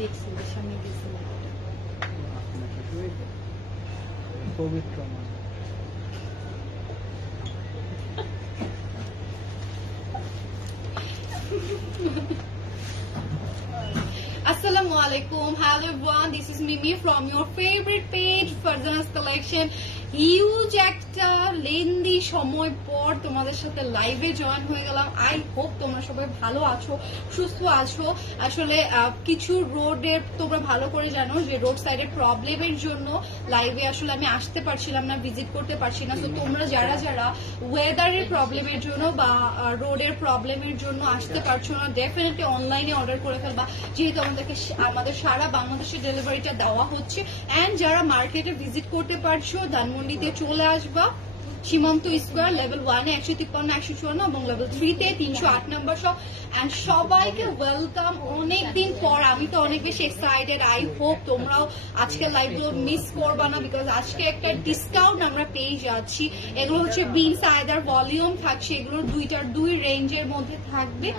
দেখছি সামনে গেছি পবিত্র Assalamu alaikum. Hello everyone. This is Mimi from your favorite page, Farzana's Collection. Huge একটা লেন্দি সময় পর তোমাদের সাথে লাইভে জয়েন হয়ে গেলাম। আই হোপ তোমরা সবাই ভালো আছো, সুস্থ আছো। আসলে কিছু রোডের তোমরা ভালো করে জানো যে রোড সাইডের প্রবলেমের জন্য লাইভে আসলে আমি আসতে পারছিলাম না, ভিজিট করতে পারছি না। তো তোমরা যারা যারা ওয়েদারের প্রবলেমের জন্য বা রোডের প্রবলেমের জন্য আসতে পারছো না, ডেফিনেটলি অনলাইনে অর্ডার করে ফেলবা, যেহেতু আমাদের সারা বাংলাদেশে ডেলিভারিটা দেওয়া হচ্ছে। অ্যান্ড যারা মার্কেটে ভিজিট করতে পারছো, ধানমন্ডিতে চলে আসবা, সীমান্ত স্কোয়ার লেভেল 1 এ 153, 154 এবং লেভেল 3 তে 308 নাম্বার শপ। এন্ড সবাইকে ওয়েলকাম। অনেকদিন পর, আমি তো অনেক বেশি এক্সাইটেড। আই হোপ তোমরাও আজকের লাইভগুলো মিস করবা না, বিকজ আজকে একটা ডিসকাউন্ট আমরা পেয়ে যাচ্ছি। এগুলো হচ্ছে বিন সাইদার ভলিউম থাকছে, এগুলোর দুই রেঞ্জের মধ্যে থাকবে,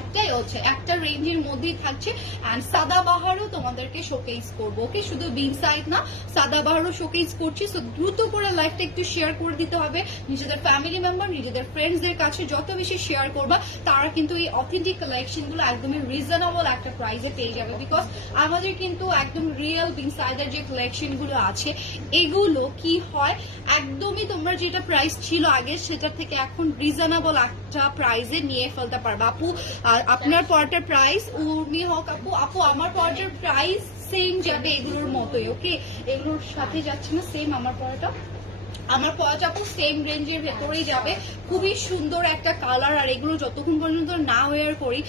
একটাই হচ্ছে একটা রেঞ্জের মধ্যেই থাকছে। এন্ড সাদাবাহারও তোমাদেরকে শোকেস করবো, ওকে? শুধু বিন সাইড না, সাদাবাহারও শোকেস করছি। সো দ্রুত করে লাইভটা একটু শেয়ার করে দিতে হবে নিজেদের ফ্যামিলি মেম্বার, নিজেদের ফ্রেন্ডসদের কাছে। যত বেশি শেয়ার করবা তারা কিন্তু এই অথেন্টিক কালেকশন গুলো একদমই রিজনেবল একটা প্রাইসে পেয়ে যাবে। বিকজ আমাদের কিন্তু একদম রিয়েল বিন সাইডের যে কালেকশন গুলো আছে, এগুলো কি হয়, একদমই তোমরা যেটা প্রাইস ছিল আগে সেটার থেকে এখন রিজনেবল একটা প্রাইসে নিয়ে ফেলতে পারবে। আপু আপনার পড়াটার প্রাইস, উর্মি হক আপু আমার পড়াটার প্রাইস সেম যাবে এগুলোর মতোই, ওকে? এগুলোর সাথে যাচ্ছে না, সেম আমার পড়াটা আপু সেম রেঞ্জের ভেতরেই যাবে। খুবই সুন্দর একটা কালার। আর এগুলো যতক্ষণ পর্যন্ত না ওয়্যার করি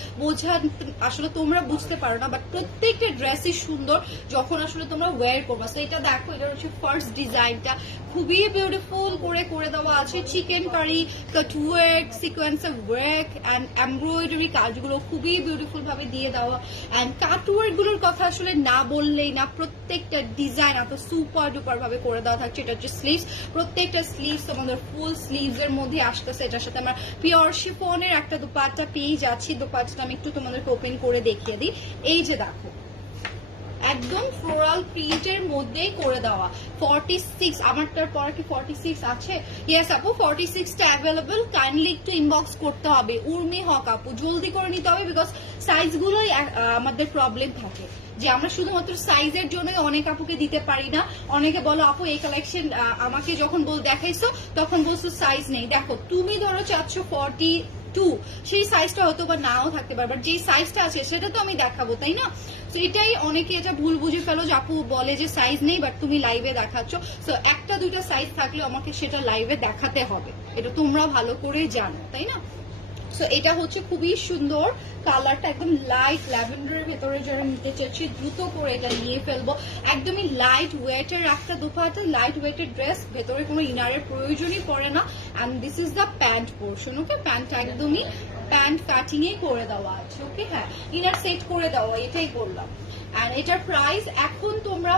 আসলে তোমরা বুঝতে পারো না, বাট প্রত্যেকটা ড্রেসই সুন্দর যখন আসলে তোমরা ওয়্যার করবা। তো এটা দেখো, এটা হচ্ছে ফার্স্ট ডিজাইনটা, খুবই বিউটিফুল করে দেওয়া আছে। চিকেন কারি, কাটওয়ার্ক, সিকোয়েন্সের ওয়ার্ক অ্যান্ড এমব্রয়ডারি কাজগুলো খুবই বিউটিফুল ভাবে দিয়ে দেওয়া। অ্যান্ড কাটওয়ার্ক গুলোর কথা আসলে না বললেই না, প্রত্যেকটা ডিজাইন এত সুপার ডুপার ভাবে করে দেওয়া থাকছে। এটা হচ্ছে স্লিভস, প্রত্যেকটা স্লিভস আমাদের ফুল স্লিভস এর মধ্যে আসতেছে। এটার সাথে আমরা পিওর শিফনের একটা দুপাট্টা পেয়ে যাচ্ছি। দুপাট্টাটা আমি একটু তোমাদেরকে ওপেন করে দেখিয়ে দিই। এই যে দেখো, একদম ফ্লোরাল প্রিন্টের মধ্যেই করে দেওয়া। 46, আমারটার পর কি 46 আছে? ইয়েস আপু, 46টা অ্যাভেলেবল। কাইন্ডলি একটু ইনবক্স করতে হবে, উর্মি হক আপু, জলদি করে নিতে হবে, বিকজ সাইজগুলোই আমাদের প্রবলেম থাকে যে আমরা শুধুমাত্র সাইজের জন্যই অনেক আপুকে দিতে পারি না। অনেকে বলো আপু এই কালেকশন আমাকে যখন দেখাইছো তখন বলছো সাইজ নেই। দেখো, তুমি ধরো চাচ্ছ 42, সেই সাইজটা হয়তো বা নাও থাকতে পারে, বাট যে সাইজটা আছে সেটা তো আমি দেখাবো, তাই না? তো এটাই অনেকে এটা ভুল বুঝে ফেলো যে আপু বলে যে সাইজ নেই, বাট তুমি লাইভে দেখাচ্ছ। তো একটা দুইটা সাইজ থাকলে আমাকে সেটা লাইভে দেখাতে হবে, এটা তোমরা ভালো করে জানো, তাই না? সো এটা হচ্ছে খুবই সুন্দর কালারটা, একদম লাইট ল্যাভেন্ডারের ভেতরে যারা নিতে চাচ্ছি দ্রুত করে এটা নিয়ে ফেলবো। একদমই লাইট ওয়েটের একটা দুপাট্টা, লাইট ওয়েটের ড্রেস, ভেতরে কোনো ইনারের প্রয়োজনই পড়ে না। And this is the pant portion, okay? Pant একদমই প্যান্ট কাটিং এ করে দেওয়া আছে, ওকে? হ্যাঁ, ইনার সেট করে দেওয়া, এটাই করলাম। এন্ড এটার প্রাইস এখন তোমরা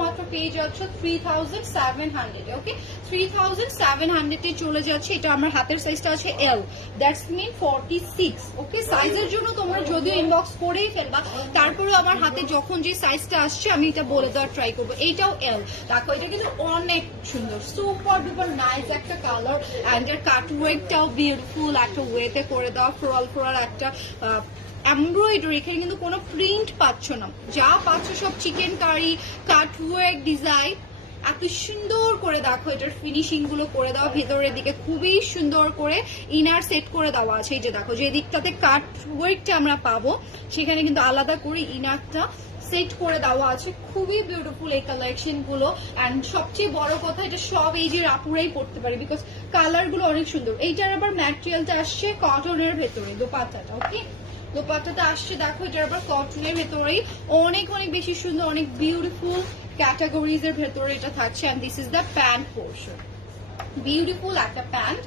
মাত্র পেয়ে যাচ্ছ 3700, ওকে? 3700 এ চলে যাচ্ছে। এটা আমার হাতের সাইজটা আছে এল, দ্যাটস মিন 46, ওকে? সাইজের জন্য তোমরা যদিও ইনবক্স করেই ফেলবা, তারপরেও আমার হাতে যখন যে সাইজটা আসছে আমি এটা বলে দেওয়ার ট্রাই করবো। এইটাও এল, দেখো এটা কিন্তু অনেক সুন্দর, সুপার ডুপার নাইস একটা কালার। অ্যান্ড এর কাটওয়ার্কটাও বিউটিফুল একটা ওয়েতে করে দেওয়া, ফ্লোরাল একটা এমব্রয়ডারি, এখানে কিন্তু কোনো প্রিন্ট পাচ্ছ না, যা পাচ্ছ সব চিকেন কারি কাটওয়ার্ক ডিজাইন। এত সুন্দর করে দেখো এটার ফিনিশিং গুলো করে দেওয়া, ভেতরের দিকে খুবই সুন্দর করে ইনার সেট করে দেওয়া আছে। এই যে দেখো, যে দিকটাতে কাটওয়ার্কটা আমরা পাবো সেখানে কিন্তু আলাদা করে ইনারটা সেট করে দেওয়া আছে। খুবই বিউটিফুল এই কালেকশন গুলো। অ্যান্ড সবচেয়ে বড় কথা, এটা সব এই যে আপুরাই পড়তে পারে, বিকজ কালার গুলো অনেক সুন্দর। এইটার আবার ম্যাটেরিয়ালটা আসছে কটনের ভেতরে, দোপাট্টাটা, ওকে? দোপাট্টাটা আসছে দেখো, এটার আবার কটনের ভেতরেই অনেক বেশি সুন্দর, অনেক বিউটিফুল ক্যাটাগরিজ এর ভেতরে এটা থাকছে। And this is the pant portion, beautiful একটা প্যান্ট।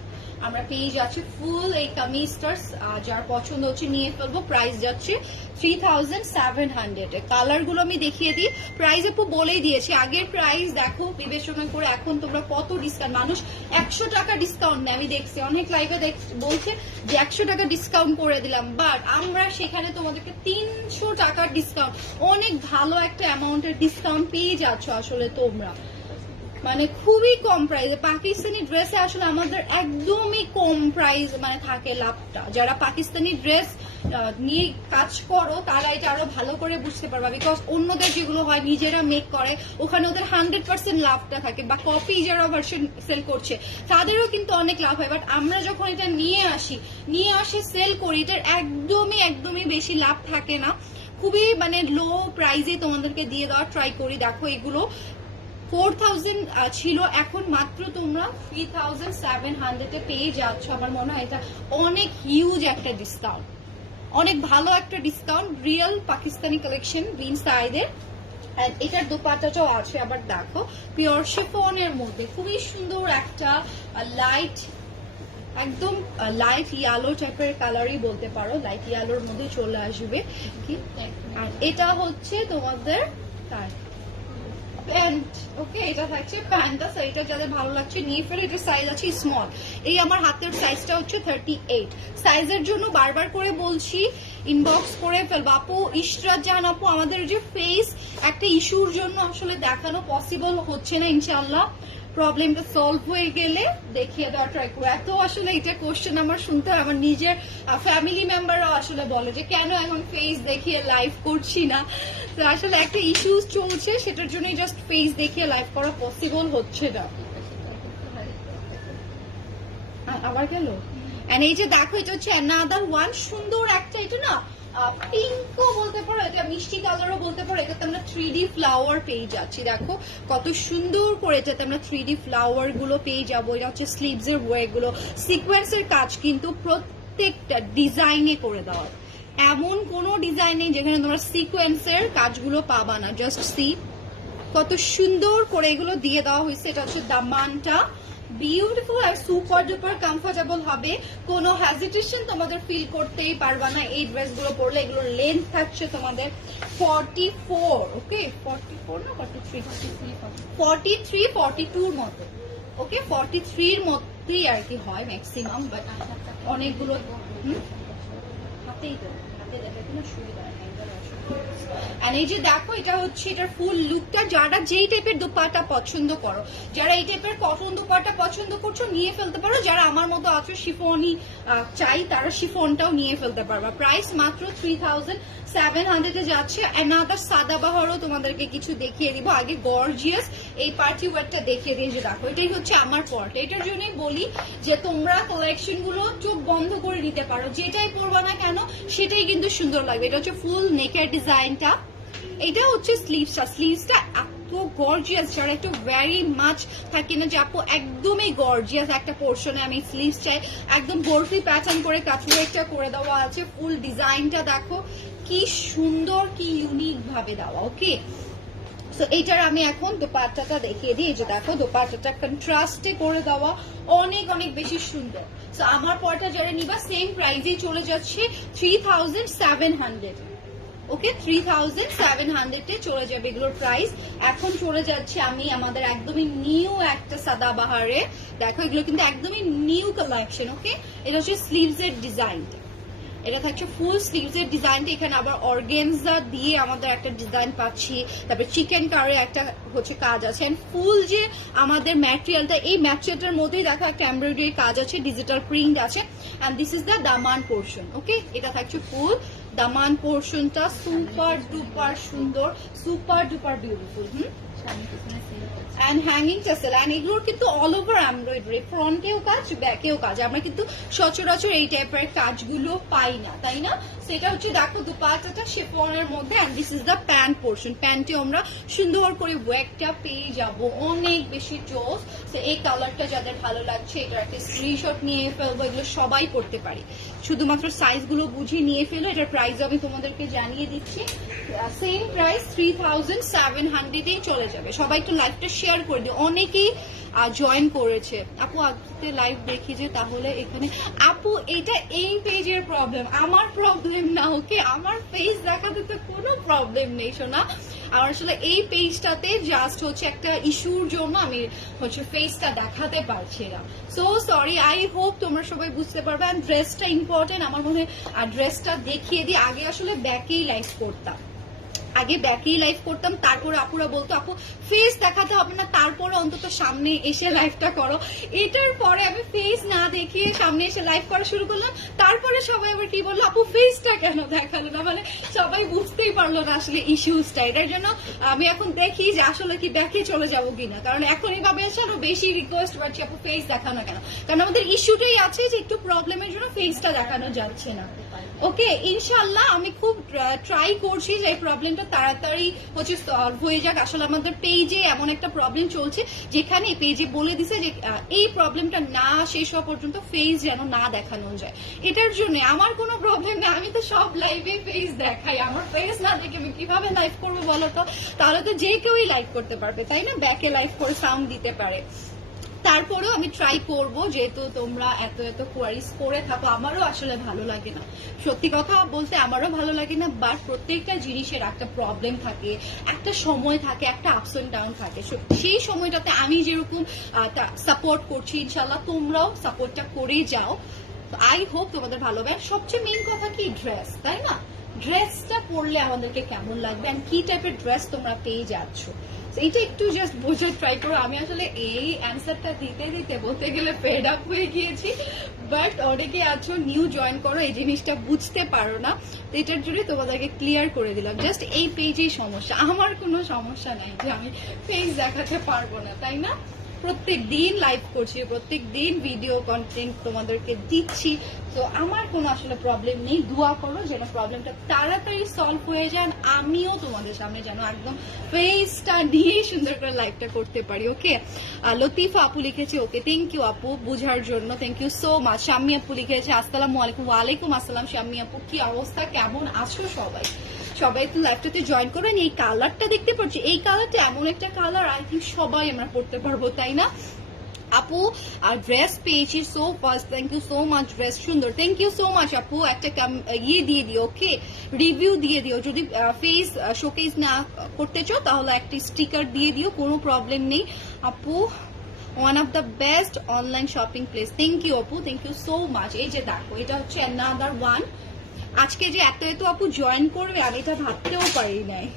আমরা পেয়ে যাচ্ছি ফুল এই কামিজটার, যার পছন্দ হচ্ছে নিয়ে ফেলবো। প্রাইস যাচ্ছে 3700 এ। কালার গুলো আমি দেখিয়ে দিই, প্রাইস আপু বলেই দিয়েছি, আগের প্রাইস দেখো বিবেচনা করে এখন তোমরা কত ডিসকাউন্ট, মানুষ 100 টাকা ডিসকাউন্ট নেয়, আমি দেখছি অনেক লাইভে বলছে যে 100 টাকা ডিসকাউন্ট করে দিলাম, বাট আমরা সেখানে তোমাদেরকে 300 টাকার ডিসকাউন্ট, অনেক ভালো একটা অ্যামাউন্টের ডিসকাউন্ট পেয়ে যাচ্ছ আসলে তোমরা, মানে খুবই কম প্রাইসে। পাকিস্তানি ড্রেসে আসলে আমাদের একদমই কম প্রাইস মানে থাকে লাভটা। যারা পাকিস্তানি ড্রেস নিয়ে কাজ করো তারা এটা আরো ভালো করে বুঝতে পারবা, বিকজ অন্যদের যেগুলো হয় নিজেরা মেক করে ওখানে ওদের 100% লাভটা থাকে, বা কপি যারা ভার্সন সেল করছে তাদেরও কিন্তু অনেক লাভ হয়। বাট আমরা যখন এটা নিয়ে আসি সেল করি, এটার একদমই বেশি লাভ থাকে না, খুবই মানে লো প্রাইসে তোমাদেরকে দিয়ে দেওয়ার ট্রাই করি। দেখো এগুলো 4000 ছিল, এখন মাত্র তোমরা 3700 এ পেয়ে যাচ্ছ। আমার মনে হয় এটা অনেক হিউজ একটা ডিসকাউন্ট, অনেক ভালো একটা discount. Real Pakistani collection green সাইডের, এটার দোপাট্টাটাও আছে আবার দেখো পিওর শিফনের মধ্যে, খুবই সুন্দর একটা লাইট, একদম লাইট ইয়েলো টাইপের কালারই বলতে পারো, লাইট ইয়েলোর মধ্যে চলে আসবে কি। আর এটা হচ্ছে তোমাদের তার প্যান্ট, ওকে, এটা থাকছে প্যান্টটা, এটা যাদের ভালো লাগছে নিয়ে ফেলে। এটা সাইজ আছে স্মল, এই আমার হাতের সাইজটা হচ্ছে 38 সাইজের জন্য বারবার করে বলছি ইনবক্স করে ফেলবো। আপু ইশরাত জাহান আপু, আমাদের যে ফেস একটা ইস্যুর জন্য আসলে দেখানো পসিবল হচ্ছে না, ইনশাআল্লাহ প্রবলেমটা সলভ হয়ে গেলে দেখিয়ে দেওয়ার ট্রাই করবো। এত আসলে এটা কোশ্চেন আমার শুনতে হয়, আমার নিজের ফ্যামিলি মেম্বাররাও আসলে বলে যে কেন এখন ফেস দেখিয়ে লাইভ করছি না, তো আসলে একটা ইস্যুস চলছে সেটার জন্যই জাস্ট ফেস দেখিয়ে লাইভ করা পসিবল হচ্ছে না। আবার গেল। এন্ড এই যে দেখো এটা হচ্ছে অ্যানাদার ওয়ান সুন্দর একটা, এটা না পিঙ্কও বলতে পারো, এটা মিষ্টি কালারও বলতে পারো, এটাতে আমরা 3D ফ্লাওয়ার পেয়ে যাচ্ছি। দেখো কত সুন্দর করে এটাতে আমরা 3D ফ্লাওয়ার গুলো পেয়ে যাবো। এটা হচ্ছে স্লিভস এর ওয়ে গুলো, সিকোয়েন্সের কাজ কিন্তু প্রত্যেকটা ডিজাইনে করে দেওয়া, এমন কোনো ডিজাইন নেই যেখানে তোমরা সিকোয়েন্সের কাজগুলো পাবা না। জাস্ট সি কত সুন্দর করে এগুলো দিয়ে দেওয়া হয়েছে। এটা হচ্ছে দামানটা, বিউটিফুল আর সুপার ডুপার কমফোর্টেবল হবে, কোনো হেজিটেশন তোমাদের ফিল করতেই পারবা না এই ড্রেসগুলো পরলে। এগুলোর লেন্থ থাকছে তোমাদের 44, ওকে 44 না 43 42 এর মতো, ওকে 43 এর মধ্যেই আর কি হয় ম্যাক্সিমাম, বাট অনেকগুলো হাতেই তো হাতে দেখে কোনো সুবিধা নেই। আর এই যে দেখো এটা হচ্ছে এটার ফুল লুকটা, যারা যেই টাইপের দোপাট্টা পছন্দ করো, যারা এই টাইপের কটন দোপাট্টা পছন্দ করছো নিয়ে ফেলতে পারো, যারা আমার মতো আছো শিফনই চাই তারা শিফনটাও নিয়ে ফেলতে পারবা। প্রাইস মাত্র 3700 এ যাচ্ছে। অ্যানাদার সাদাবাহারও তোমাদেরকে কিছু দেখিয়ে দিব, আগে গর্জিয়াস এই পার্টি ওয়্যারটা দেখিয়ে দিয়ে। যে দেখো এটাই হচ্ছে আমার পর্টা, এটার জন্যই বলি যে তোমরা কালেকশন গুলো চোখ বন্ধ করে নিতে পারো, যেটাই পরবা না কেন সেটাই কিন্তু সুন্দর লাগবে। এটা হচ্ছে ফুল নেকের ডিজাইনটা, এটা হচ্ছে স্লিভসটা এত গর্জিয়াস, যারা একটু ভেরি মাচ থাকে না যে আপু একদমই গর্জিয়াস একটা পোর্শনে আমি স্লিভস চাই, একদম বরফি প্যাটার্ন করে কাটওয়ার্কটা করে দেওয়া আছে। ফুল ডিজাইনটা দেখো কি সুন্দর, কি ইউনিক ভাবে দেওয়া, ওকে। সো এইটার আমি এখন দোপাট্টাটা দেখিয়ে দিই। এই যে দেখো দোপাট্টাটা কন্ট্রাস্টে করে দেওয়া, অনেক বেশি সুন্দর। সো আমার পরটা যারা নিবা সেম প্রাইসেই চলে যাচ্ছে 3700, ওকে 3700 এ চলে যাবে এগুলোর প্রাইস। এখন চলে যাচ্ছে আমি আমাদের একদমই নিউ একটা সাদাবাহারে, দেখো এগুলো কিন্তু একদমই নিউ কালেকশন, ওকে। এটা হচ্ছে স্লিভস এর ডিজাইনটা, এটা থাকছে ফুল স্লিভস এর ডিজাইনটা, এখানে আবার অর্গানজা দিয়ে আমাদের একটা ডিজাইন পাচ্ছি, তারপরে চিকেন কারে একটা হচ্ছে কাজ আছে, এন্ড ফুল যে আমাদের ম্যাটেরিয়ালটা, এই ম্যাটেরিয়ালটার মধ্যেই দেখো একটা এমব্রয়ডারি কাজ আছে, ডিজিটাল প্রিন্ট আছে, এন্ড দিস ইজ দ্য দামান পোর্শন, ওকে। এটা থাকছে ফুল দামান পোর্শনটা, সুপার ডুপার সুন্দর, super duper beautiful. And hanging tassel, and এগুলোর কিন্তু অল ওভার এমব্রয়ডারি, ফ্রন্টেও কাজ ব্যাকেও কাজ, আমরা কিন্তু সচরাচর এই টাইপের কাজগুলো পাই না, তাই না। সেটা হচ্ছে দেখো দুপাট্টাটা শিফনের মধ্যে, and this is the pant portion, প্যান্টে আমরা সুন্দর করে ওয়ার্কটা পেয়ে যাব, অনেক বেশি চোস। তো এই কালারটা যাদের ভালো লাগছে এটার একটা স্ক্রিনশট নিয়ে ফেলবো, এগুলো সবাই করতে পারি, শুধুমাত্র সাইজগুলো বুঝিয়ে নিয়ে ফেলো। এটার প্রাইস আমি তোমাদেরকে জানিয়ে দিচ্ছি, সেম প্রাইস 3700 চলে যাবে। সবাই একটু লাইভটা শেয়ার করে দিও, অনেকেই জয়েন করেছে। আপু আজকে লাইভ দেখি যে, তাহলে এখানে আপু এটা এই পেজের প্রবলেম, আমার প্রবলেম না। ওকে, আমার ফেস দেখাতে তো কোনো প্রবলেম নেই সোনা। আর আসলে এই পেজটাতে জাস্ট হচ্ছে একটা ইস্যুর জন্য আমি হচ্ছে ফেসটা দেখাতে পারছি না। সো সরি, আই হোপ তোমরা সবাই বুঝতে পারবে। আর ড্রেসটা ইম্পর্টেন্ট আমার মনে হয়। আর ড্রেসটা দেখিয়ে দিই। আগে আসলে ব্যাকেই লাইভ করতাম, তারপরে আপুরা বলতো আপু ফেস দেখাতে হবে না, তারপরে অন্তত সামনে এসে লাইভটা করো। এটার পরে আমি ফেস না দেখিয়ে সামনে এসে লাইভ করা শুরু করলাম। তারপরে সবাই আবার কি বললো, আপু ফেসটা কেন দেখালো না, মানে সবাই বুঝতেই পারলো না আসলে ইস্যুসটা। এটার জন্য আমি এখন দেখি যে আসলে কি ব্যাকে চলে যাবো কিনা, কারণ এখন এইভাবে এসে আরো বেশি রিকোয়েস্ট পাচ্ছি আপু ফেস দেখানো কেন, কারণ আমাদের ইস্যুটাই আছে যে একটু প্রবলেমের জন্য ফেসটা দেখানো যাচ্ছে না। ওকে, ইনশাল্লাহ আমি খুব ট্রাই করছি যে এই প্রবলেমটা তাড়াতাড়ি হচ্ছে সলভ হয়ে যাক। আসলে আমাদের পেজে এমন একটা প্রবলেম চলছে যেখানে পেজে বলে দিছে যে এই প্রবলেমটা না শেষ হওয়া পর্যন্ত ফেস যেন না দেখানো যায়। এটার জন্য আমার কোনো প্রবলেম নেই, আমি তো সব লাইভে ফেস দেখাই। আমার ফেস না দেখে আমি কিভাবে লাইভ করবো বলো তো? তাহলে তো যে কেউই লাইভ করতে পারবে, তাই না? ব্যাকে লাইভ করে সাউন্ড দিতে পারে। তারপরেও আমি ট্রাই করব, যেহেতু তোমরা এত এত কোয়ারিজ করে থাকো, আমারও আসলে ভালো লাগে না, সত্যি কথা বলতে আমারও ভালো লাগে না। বাট প্রত্যেকটা জিনিসের একটা প্রবলেম থাকে, একটা সময় থাকে, একটা আপস এন্ড ডাউন থাকে। সেই সময়টাতে আমি যেরকম সাপোর্ট করছি, ইনশাল্লাহ তোমরাও সাপোর্টটা করে যাও। আই হোপ তোমাদের ভালো হবে। সবচেয়ে মেইন কথা কি, ড্রেস, তাই না? ড্রেসটা পরলে আমাদেরকে কেমন লাগবে এন্ড কি টাইপের ড্রেস তোমরা পেয়ে যাচ্ছ, এইটা একটু জাস্ট বোঝার ট্রাই করো। আমি আসলে এই অ্যান্সারটা দিতে দিতে বলতে গেলে ফেড আপ হয়ে গিয়েছি, বাট অনেকে আছো নিউ জয়েন করো, এই জিনিসটা বুঝতে পারো না, তো এটার জন্য তোমাদেরকে ক্লিয়ার করে দিলাম। জাস্ট এই পেজেই সমস্যা, আমার কোনো সমস্যা নাই যে আমি পেজ দেখাতে পারবো না, তাই না? প্রত্যেক দিন লাইভ করছি, প্রত্যেক দিন ভিডিও কন্টেন্ট তোমাদেরকে দিচ্ছি, তো আমার কোনো আসলে প্রবলেম নেই। দোয়া করো যেন প্রবলেমটা তাড়াতাড়ি সলভ হয়ে যান, আমিও তোমাদের সামনে যেন একদম ফেসটা নিয়ে সুন্দর করে লাইভটা করতে পারি। ওকে, লতিফা আপু লিখেছে, ওকে থ্যাংক ইউ আপু বুঝার জন্য, thank you so much. Shammi আপু লিখেছে আসসালামু আলাইকুম। ওয়ালাইকুম আসসালাম শাম্মী আপু, কি অবস্থা, কেমন আছো সবাই? সবাই একটু লাইভটাতে জয়েন করেন। এই কালারটা দেখতে পাচ্ছি, এই কালারটা এমন একটা কালার আই থিঙ্ক সবাই আমরা পড়তে পারবো, তাই না আপু? আর ড্রেস পেয়েছি so first, thank you so much, dress সুন্দর, থ্যাংক ইউ সো মাচ আপু। একটা ইয়ে দিয়ে দিও, ওকে, রিভিউ দিয়ে দিও। যদি ফেস শোকেস না করতে চাও তাহলে একটা স্টিকার দিয়ে দিও, কোনো প্রবলেম নেই আপু। One of the best online shopping place, thank you আপু, থ্যাংক ইউ সো মাচ। এই যে দেখো, এটা হচ্ছে অ্যানাদার ওয়ান। আজকে যে এত এত আপু জয়েন করবে আমি এটা ভাবতেও পারি নাই।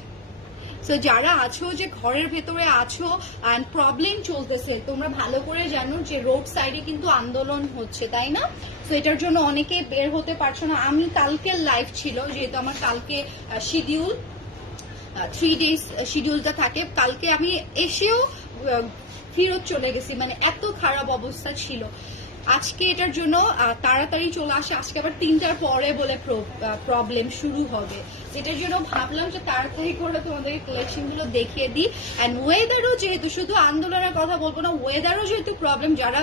সো যারা আছো যে ঘরের ভেতরে আছো অ্যান্ড প্রবলেম চলতেছে, তোমরা ভালো করে জানো যে রোড সাইডে কিন্তু আন্দোলন হচ্ছে, তাই না? তো এটার জন্য অনেকে বের হতে পারছো না। আমি কালকে লাইভ ছিল, যেহেতু আমার কালকে শিডিউল 3 days শিডিউলটা থাকে, কালকে আমি এসেও ফিরত চলে গেছি, মানে এত খারাপ অবস্থা ছিল। আজকে এটার জন্য তাড়াতাড়ি চলে আসে, আজকে আবার 3টার পরে বলে প্রবলেম শুরু হবে, যেটার জন্য ভাবলাম যে তাড়াতাড়ি করে তোমাদেরকে কালেকশন গুলো দেখিয়ে দিই। অ্যান্ড ওয়েদারও যেহেতু, শুধু আন্দোলনের কথা বলবো না, ওয়েদারও যেহেতু প্রবলেম, যারা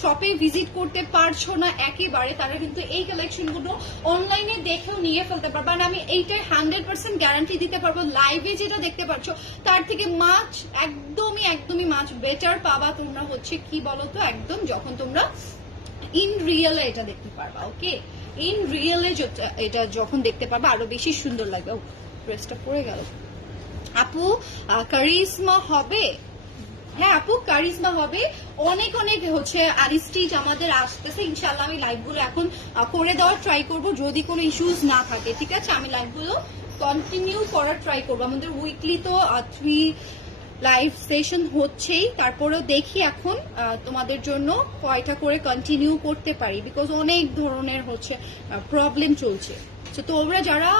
শপে ভিজিট করতে পারছো না একেবারে, তারা কিন্তু এই কালেকশন গুলো অনলাইনে দেখেও নিয়ে ফেলতে পারবে। আর আমি এইটাই 100% গ্যারান্টি দিতে পারবো, লাইভে যেটা দেখতে পাচ্ছ তার থেকে মাছ একদমই মাছ বেটার পাবা তোমরা। হচ্ছে কি বলতো, একদম যখন তোমরা ইন রিয়েলে এটা দেখতে পারবা। ওকে, ইন রিয়েলে এটা যখন দেখতে পারবা আরো বেশি সুন্দর লাগবে। ড্রেসটা পরে গেল আপু, কারিজমা হবে? হ্যাঁ আপু, কারিজমা হবে। অনেক হচ্ছে আরিস্টিচ আমাদের আসতেছে, ইনশাল্লাহ আমি লাইভগুলো এখন করে দেওয়ার ট্রাই করব, যদি কোনো ইস্যুস না থাকে, ঠিক আছে? আমি লাইভগুলো কন্টিনিউ করার ট্রাই করবো। আমাদের উইকলি তো 3 লাইভ সেশন হচ্ছেই, তারপরেও দেখি এখন তোমাদের জন্য কয়টা করে কন্টিনিউ করতে পারি, বিকজ অনেক ধরনের হচ্ছে প্রবলেম চলছে। তো তোমরা যারা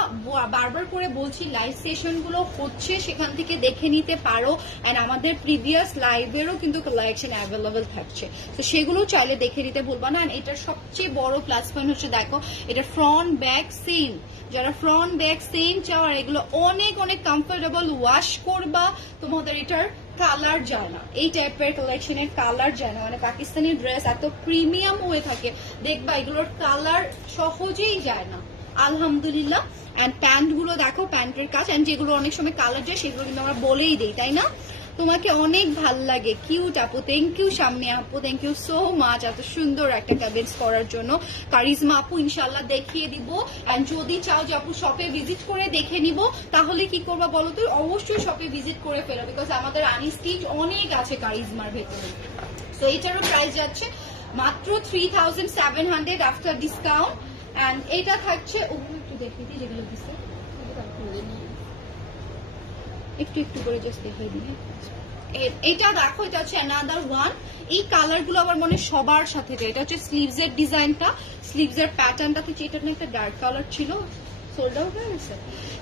বারবার করে বলছি লাইভ সেশন গুলো হচ্ছে, সেখান থেকে দেখে নিতে পারো। এন্ড আমাদের প্রিভিয়াস লাইভেরও কিন্তু কালেকশন অ্যাভেলেবেল থাকছে, তো সেগুলো চাইলে দেখে নিতে ভুলবা না। এটার সবচেয়ে বড় প্লাস পয়েন্ট হচ্ছে, দেখো এটা ফ্রন্ট ব্যাক সেম, যারা ফ্রন্ট ব্যাক সেম চাও, আর এগুলো অনেক কমফোর্টেবল, ওয়াশ করবা, তোমাদের এটার কালার যায় না, এই টাইপের কালেকশনের কালার যায় না। মানে পাকিস্তানি ড্রেস এত প্রিমিয়াম হয়ে থাকে, দেখবা এগুলোর কালার সহজেই যায় না, আলহামদুলিল্লাহ। অ্যান্ড প্যান্ট গুলো দেখো, প্যান্টের কাজ, অ্যান্ড যেগুলো অনেক সময় কালার যায় সেগুলো কিন্তু আমরা বলেই দিই, তাই না? তোমাকে অনেক ভাল লাগে, কিউট আপু, থ্যাংক ইউ শাম্মী আপু, থ্যাংক ইউ সো মাচ এত সুন্দর একটা কমেন্টস করার জন্য। কারিজমা আপু ইনশাল্লাহ দেখিয়ে দিব। এন্ড যদি চাও যে আপু শপে ভিজিট করে দেখে নিব, তাহলে কি করবা বলো তো, অবশ্যই শপে ভিজিট করে ফেলো, বিকজ আমাদের আনস্টিচ অনেক আছে কারিজমার ভেতরে। তো এটারও প্রাইস যাচ্ছে মাত্র 3700 আফটার ডিসকাউন্ট। এন্ড এটা থাকছে, ওগুলো একটু দেখিয়ে দিই যেগুলো দিচ্ছে, একটু একটু করে জাস্ট দেখিয়ে দিই। এটা দেখো, এটা হচ্ছে অ্যানাদার ওয়ান। এই কালার গুলো আমার মনে হয় সবার সাথে যায়। এটা হচ্ছে স্লিভস এর ডিজাইনটা, স্লিভস এর প্যাটার্নটা হচ্ছে, এটা না একটা ডার্ক কালার ছিল, সোল্ড আউট হয়ে গেছে।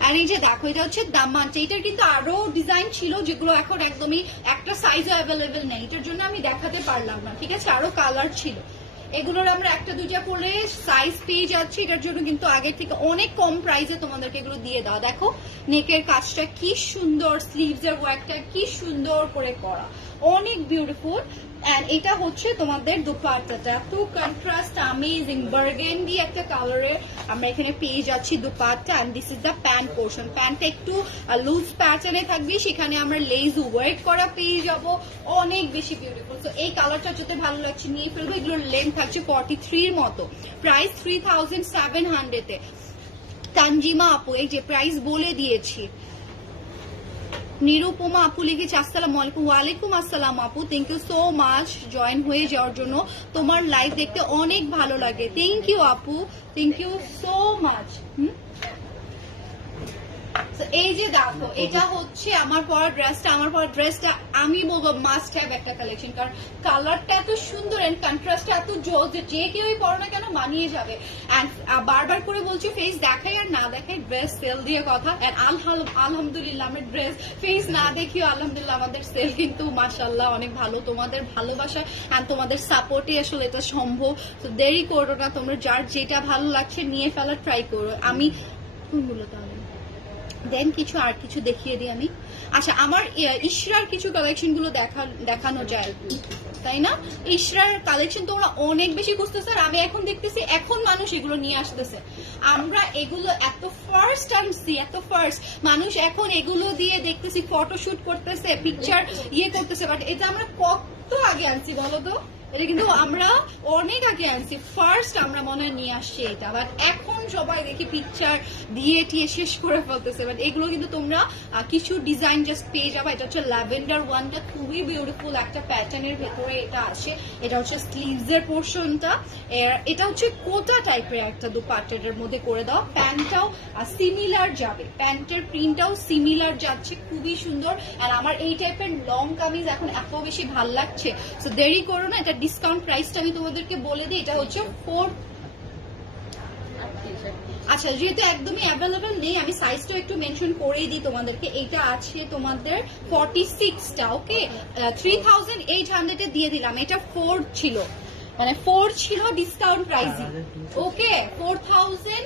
আর এই যে দেখো, এটা হচ্ছে দামানটা, এটার কিন্তু আরো ডিজাইন ছিল যেগুলো এখন একদমই একটা সাইজও অ্যাভেলেবেল নেই, এটার জন্য আমি দেখাতে পারলাম না, ঠিক আছে, আরো কালার ছিল। এগুলোর আমরা একটা দুইটা করে সাইজ পেয়ে যাচ্ছি, এটার জন্য কিন্তু আগের থেকে অনেক কম প্রাইসে তোমাদেরকে এগুলো দিয়ে দাও। দেখো নেকের কাজটা কি সুন্দর, স্লিভস এর ওয়ার্কটা কি সুন্দর করে করা, অনেক বিউটিফুল। এন্ড এটা হচ্ছে তোমাদের দোপাট্টাটা, এত কন্ট্রাস্ট অ্যামেজিং, বার্গেন্ডি একটা কালারের আমরা এখানে পেয়ে যাচ্ছি dupatta. And this is the pant portion, প্যান্টটা একটু লুজ প্যাটার্নে থাকবে, সেখানে আমরা লেজ ওয়ার্ক করা পেয়ে যাব, অনেক বেশি বিউটিফুল। তো এই কালারটা যদি ভালো লাগছে নিয়ে ফেলবো। এগুলোর লেন্থ থাকছে 43 এর মতো, প্রাইস 3700 এ। তানজিমা আপু এই যে প্রাইস বলে দিয়েছি। নিরুপমা আপু লিখেছে আসসালামু আলাইকুম। ওয়ালাইকুম আসসালাম আপু, thank you so much join হয়ে যাওয়ার জন্য, তোমার লাইভ দেখতে অনেক ভালো লাগে। থ্যাংক ইউ আপু, থ্যাংক ইউ সো মাচ। এই যে দেখো, এটা হচ্ছে আমার পরা ড্রেসটা, আমার পরা ড্রেসটা আমি বলবো মাস্ট হ্যাভ একটা কালেকশন, কারণ কালারটা এত সুন্দর এন্ড কন্ট্রাস্টটা এত জোস যে কেউই পরো না কেন মানিয়ে যাবে। এন্ড বারবার করে বলছি, ফেস দেখাই আর না দেখাই ড্রেস সেল দিয়ে কথা। এন্ড আলহামদুলিল্লাহ আমরা ড্রেস ফেস না দেখিও আলহামদুলিল্লাহ আমাদের সেল কিন্তু মাশাআল্লাহ অনেক ভালো। তোমাদের ভালোবাসা এন্ড তোমাদের সাপোর্টে আসলে এটা সম্ভব। তো দেরি করো না, তোমরা যার যেটা ভালো লাগছে নিয়ে ফেলার ট্রাই করো। আমি কোনগুলো তাহলে দেন কিছু আর কিছু দেখিয়ে দিই আমি। আচ্ছা, আমার ইশরার কিছু কালেকশন গুলো দেখানো যায়, তাই না? ইশরার কালেকশন তোমরা অনেক বেশি খুঁজতেছে, আর আমি এখন দেখতেছি এখন মানুষ এগুলো নিয়ে আসতেছে। আমরা এগুলো এত ফার্স্ট আনছি, এত ফার্স্ট মানুষ এখন এগুলো দিয়ে দেখতেছি ফটোশুট করতেছে, পিকচার করতেছে, বাট এটা আমরা কত আগে আনছি বলো তো? এটা কিন্তু আমরা অনেক আগে আনছি, ফার্স্ট আমরা মনে হয় নিয়ে আসছি এটা, বাট এখন সবাই দেখি পিকচার দিয়ে টিয়ে শেষ করে ফেলতেছে। বাট এগুলো কিন্তু তোমরা কিছু ডিজাইন জাস্ট পেয়ে যাবে। এটা হচ্ছে ল্যাভেন্ডার ওয়ানটা, খুবই বিউটিফুল একটা প্যাটার্নের ভেতরে এটা আসে। এটা হচ্ছে স্লিভস এর পোর্শনটা, এটা হচ্ছে কোটা টাইপের একটা দুপাট্টার মধ্যে করে দাও। প্যান্টটাও সিমিলার যাবে, প্যান্টের প্রিন্টটাও সিমিলার যাচ্ছে, খুবই সুন্দর। আর আমার এই টাইপের লং কামিজ এখন এত বেশি ভাল লাগছে, সো দেরি করো না। এটা ডিসকাউন্ট প্রাইসটা আমি তোমাদেরকে বলে দিই, এটা হচ্ছে 4। আচ্ছা, যেহেতু একদমই অ্যাভেলেবল নেই আমি সাইজটা একটু মেনশন করেই দিই তোমাদেরকে। এটা আছে তোমাদের 46টা, ওকে, 3800 এ দিয়ে দিলাম। এটা 4 ছিল, মানে 4 ছিল ডিসকাউন্ট প্রাইসে, ওকে, 4200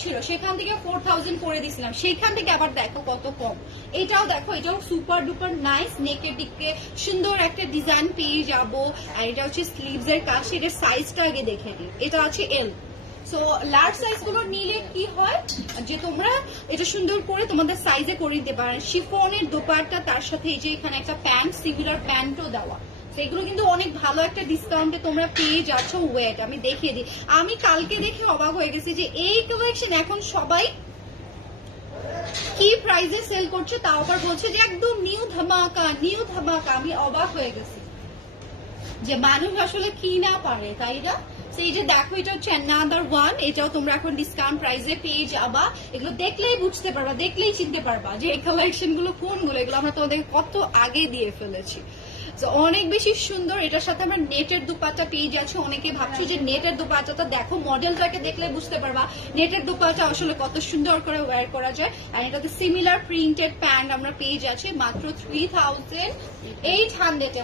ছিল, সেখান থেকে 4000 করে দিয়েছিলাম, সেখান থেকে আবার দেখো কত কম। এটাও দেখো, এটাও সুপার ডুপার নাইস, নেকের দিকে সুন্দর একটা ডিজাইন পেয়ে যাব। আর এটা হচ্ছে স্লিভস এর কাজ, এটার সাইজটা আগে দেখে দিই। এটা আছে এল। সো লার্জ সাইজ গুলো নিলে কি হয় যে তোমরা এটা সুন্দর করে তোমাদের সাইজে করে দিতে পারেন। শিফনের দোপাট্টা, তার সাথে এই যে এখানে একটা প্যান্ট, সিমিলার প্যান্টও দেওয়া, সেগুলো কিন্তু অনেক ভালো একটা ডিসকাউন্টে তোমরা পেয়ে যাচ্ছ। ওয়েট আমি দেখিয়ে দিই, আমি কালকে দেখে অবাক হয়ে গেছি যে এই কালেকশন এখন সবাই কি প্রাইসে সেল করছে, তাও আবার বলছে যে একদম নিউ ধামাকা, নিউ ধামাকা। আমি অবাক হয়ে গেছি যে মানুষ আসলে কি না পারে, তাই না? এই যে দেখো, এটা হচ্ছে অ্যানাদার ওয়ান, এটাও তোমরা এখন ডিসকাউন্ট প্রাইসে পেয়ে যাবা। এগুলো দেখলেই বুঝতে পারবা, দেখলেই চিনতে পারবা যে এই কালেকশন গুলো কোনগুলো। এগুলো আমরা তোমাদের কত আগে দিয়ে ফেলেছি, অনেক বেশি সুন্দর। এটার সাথে আমরা নেটের দুপাট্টা পেয়ে যাচ্ছি। অনেকে ভাবছো যে নেটের দুপাট্টাটা দেখো, মডেলটাকে দেখলে বুঝতে পারবা নেটের দুপাট্টা আসলে কত সুন্দর করে ওয়্যার করা যায়। আর এটাতে সিমিলার প্রিন্টেড প্যান্ট আমরা পেয়ে যাচ্ছি মাত্র 3800 এ,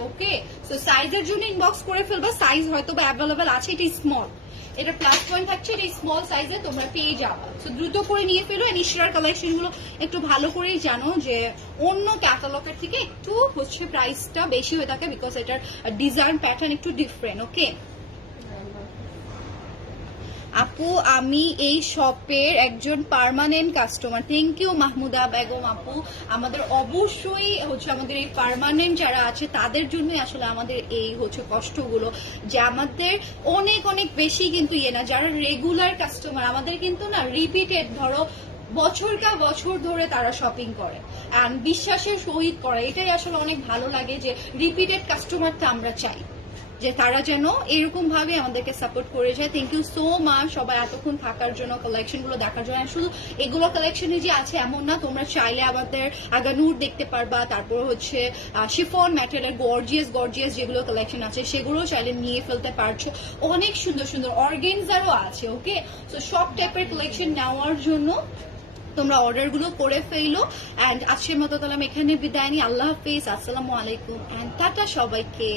ওকে। সো সাইজের জন্য ইনবক্স করে ফেলবা, সাইজ হয়তো বা অ্যাভেলেবেল আছে। এটা স্মল, এটা প্লাস পয়েন্ট থাকছে, এটা স্মল সাইজে তোমরা পেয়ে যাবা। তো দ্রুত করে নিয়ে ফেলো। ইশরার কালেকশন গুলো একটু ভালো করেই জানো যে অন্য ক্যাটালগের থেকে একটু হচ্ছে প্রাইসটা বেশি হয়ে থাকে, বিকজ এটার ডিজাইন প্যাটার্ন একটু ডিফারেন্ট, ওকে। আপু আমি এই শপের একজন permanent customer. Thank you Mahmuda Begum আপু। আমাদের অবশ্যই হচ্ছে আমাদের এই পার্মানেন্ট যারা আছে তাদের জন্যই আসলে আমাদের এই হচ্ছে কষ্টগুলো, যে আমাদের অনেক অনেক বেশি কিন্তু না, যারা রেগুলার কাস্টমার আমাদের কিন্তু না রিপিটেড, ধরো বছর ধরে তারা শপিং করে অ্যান্ড বিশ্বাসের সহিত করে, এটাই আসলে অনেক ভালো লাগে যে রিপিটেড কাস্টমারটা আমরা চাই যে তারা যেন এরকম ভাবে আমাদেরকে সাপোর্ট করে যায়। থ্যাংক ইউ সো মাচ সবাই এতক্ষণ থাকার জন্য, কালেকশন গুলো দেখার জন্য। শুধু এগুলো কালেকশনে যে আছে এমন না, তোমরা চাইলে আমাদের আগানুর দেখতে পারবা, তারপর হচ্ছে শিফন ম্যাটেরিয়াল গর্জিয়াস যেগুলো কালেকশন আছে সেগুলো চাইলে নিয়ে ফেলতে পারছো। অনেক সুন্দর সুন্দর অর্গেনজারও আছে। ওকে, সো সব টাইপের কালেকশন নেওয়ার জন্য তোমরা অর্ডার গুলো করে ফেলো। অ্যান্ড আজকের মতো তাহলে আমি এখানে বিদায় নিই। আল্লাহ হাফিজ, আসসালামু আলাইকুম অ্যান্ড টাটা সবাইকে।